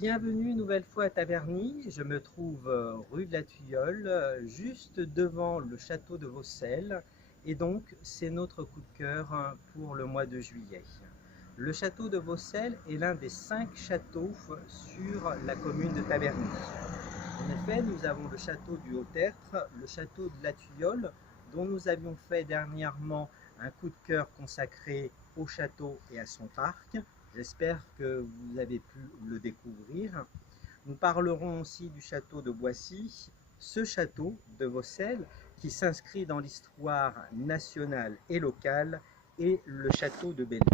Bienvenue une nouvelle fois à Taverny. Je me trouve rue de la Tuilleule, juste devant le château de Vaucelles. Et donc, c'est notre coup de cœur pour le mois de juillet. Le château de Vaucelles est l'un des 5 châteaux sur la commune de Taverny. En effet, nous avons le château du Haut-Tertre, le château de la Tuilleule, dont nous avions fait dernièrement un coup de cœur consacré au château et à son parc. J'espère que vous avez pu le découvrir. Nous parlerons aussi du château de Boissy, ce château de Vaucelles qui s'inscrit dans l'histoire nationale et locale, et le château de Bellevue.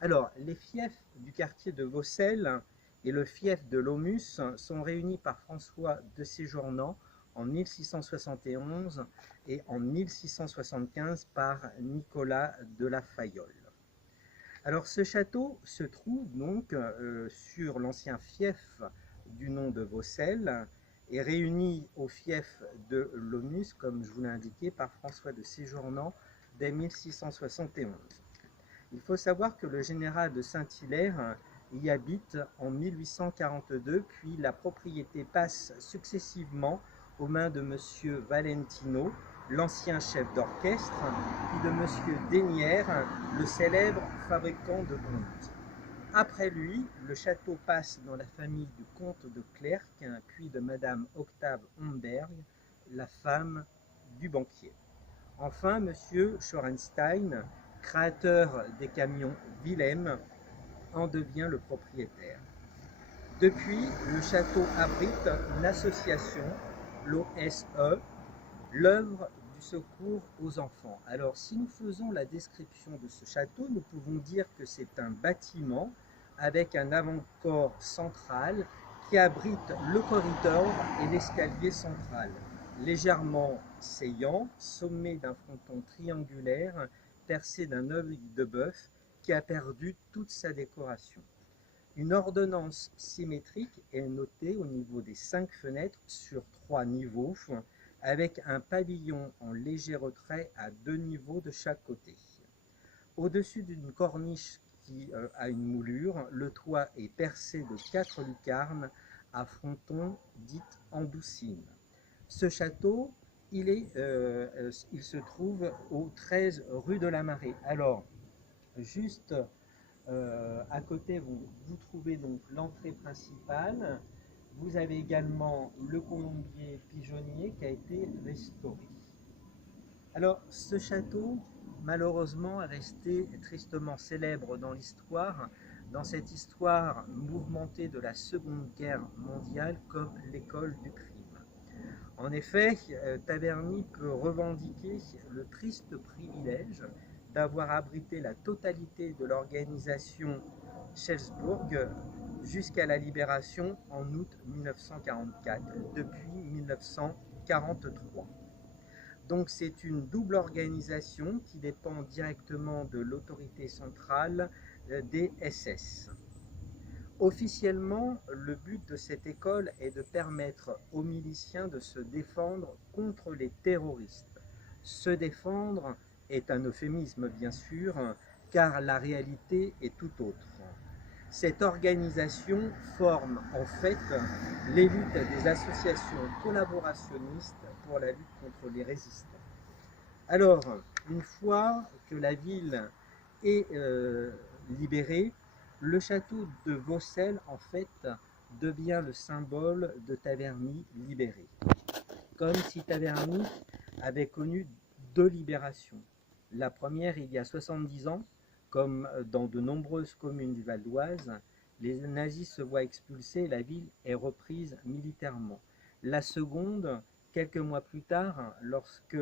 Alors, les fiefs du quartier de Vaucelles et le fief de Laumus sont réunis par François de Séjournant en 1671 et en 1675 par Nicolas de la Fayolle. Alors ce château se trouve donc sur l'ancien fief du nom de Vaucelles et réuni au fief de Laumus, comme je vous l'ai indiqué, par François de Séjournant dès 1671. Il faut savoir que le général de Saint-Hilaire y habite en 1842, puis la propriété passe successivement aux mains de M. Valentino, l'ancien chef d'orchestre, puis de M. Desnières, le célèbre fabricant de contes. Après lui, le château passe dans la famille du comte de Clercq, puis de Madame Octave Homberg, la femme du banquier. Enfin, M. Schorenstein, créateur des camions Willem, en devient le propriétaire. Depuis, le château abrite une association, l'OSE, l'œuvre du secours aux enfants. Alors, si nous faisons la description de ce château, nous pouvons dire que c'est un bâtiment avec un avant-corps central qui abrite le corridor et l'escalier central, légèrement saillant, sommé d'un fronton triangulaire percé d'un œil de bœuf qui a perdu toute sa décoration. Une ordonnance symétrique est notée au niveau des 5 fenêtres sur 3 niveaux, avec un pavillon en léger retrait à 2 niveaux de chaque côté. Au-dessus d'une corniche qui a une moulure, le toit est percé de 4 lucarnes à fronton dites en doucine. Ce château, il se trouve au 13 rue de la Marée. Alors, juste à côté, vous trouvez donc l'entrée principale. Vous avez également le colombier pigeonnier qui a été restauré. Alors, ce château, malheureusement, est resté tristement célèbre dans cette histoire mouvementée de la Seconde Guerre mondiale comme l'école du crime. En effet, Taverny peut revendiquer le triste privilège d'avoir abrité la totalité de l'organisation Schelsburg jusqu'à la libération en août 1944, depuis 1943. Donc c'est une double organisation qui dépend directement de l'autorité centrale des SS. Officiellement, le but de cette école est de permettre aux miliciens de se défendre contre les terroristes. Se défendre est un euphémisme bien sûr, car la réalité est tout autre. Cette organisation forme en fait l'élite des associations collaborationnistes pour la lutte contre les résistants. Alors, une fois que la ville est libérée, le château de Vaucelles, en fait, devient le symbole de Taverny libérée. Comme si Taverny avait connu 2 libérations. La première, il y a 70 ans, comme dans de nombreuses communes du Val d'Oise, les nazis se voient expulsés et la ville est reprise militairement. La seconde, quelques mois plus tard, lorsque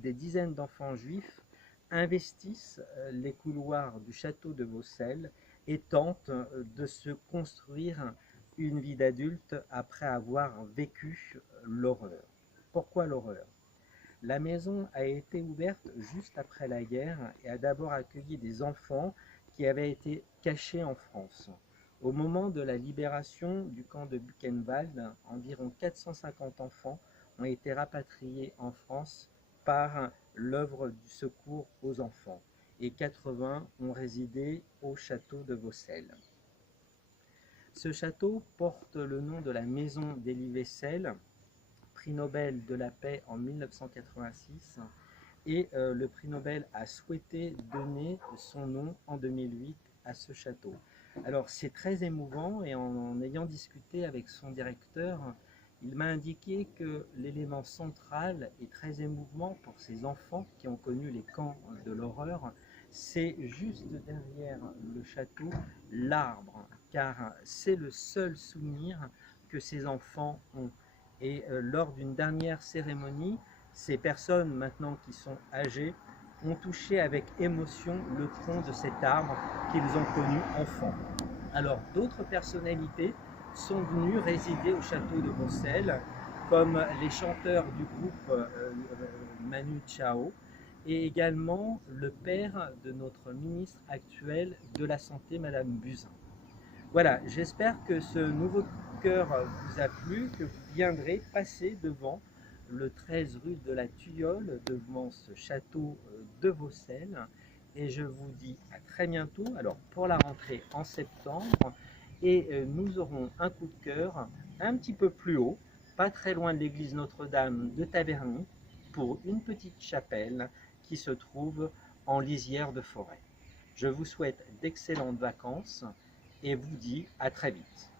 des dizaines d'enfants juifs investissent les couloirs du château de Vaucelles et tentent de se construire une vie d'adulte après avoir vécu l'horreur. Pourquoi l'horreur? La maison a été ouverte juste après la guerre et a d'abord accueilli des enfants qui avaient été cachés en France. Au moment de la libération du camp de Buchenwald, environ 450 enfants ont été rapatriés en France par l'œuvre du secours aux enfants et 80 ont résidé au château de Vaucelles. Ce château porte le nom de la maison d'Elie-Wiesel, prix Nobel de la paix en 1986, et le prix Nobel a souhaité donner son nom en 2008 à ce château. Alors c'est très émouvant, et en ayant discuté avec son directeur, il m'a indiqué que l'élément central et très émouvant pour ces enfants qui ont connu les camps de l'horreur, c'est juste derrière le château l'arbre, car c'est le seul souvenir que ces enfants ont. Et lors d'une dernière cérémonie, ces personnes maintenant qui sont âgées ont touché avec émotion le tronc de cet arbre qu'ils ont connu enfant. Alors d'autres personnalités sont venues résider au château de Vaucelles, comme les chanteurs du groupe Manu Chao, et également le père de notre ministre actuelle de la Santé, Madame Buzyn. Voilà, j'espère que ce nouveau cœur vous a plu, que vous viendrez passer devant le 13 rue de la Tuilleule, devant ce château de Vaucelles. Et je vous dis à très bientôt, alors pour la rentrée en septembre, et nous aurons un coup de cœur un petit peu plus haut, pas très loin de l'église Notre-Dame de Taverny, pour une petite chapelle qui se trouve en lisière de forêt. Je vous souhaite d'excellentes vacances et vous dis à très vite.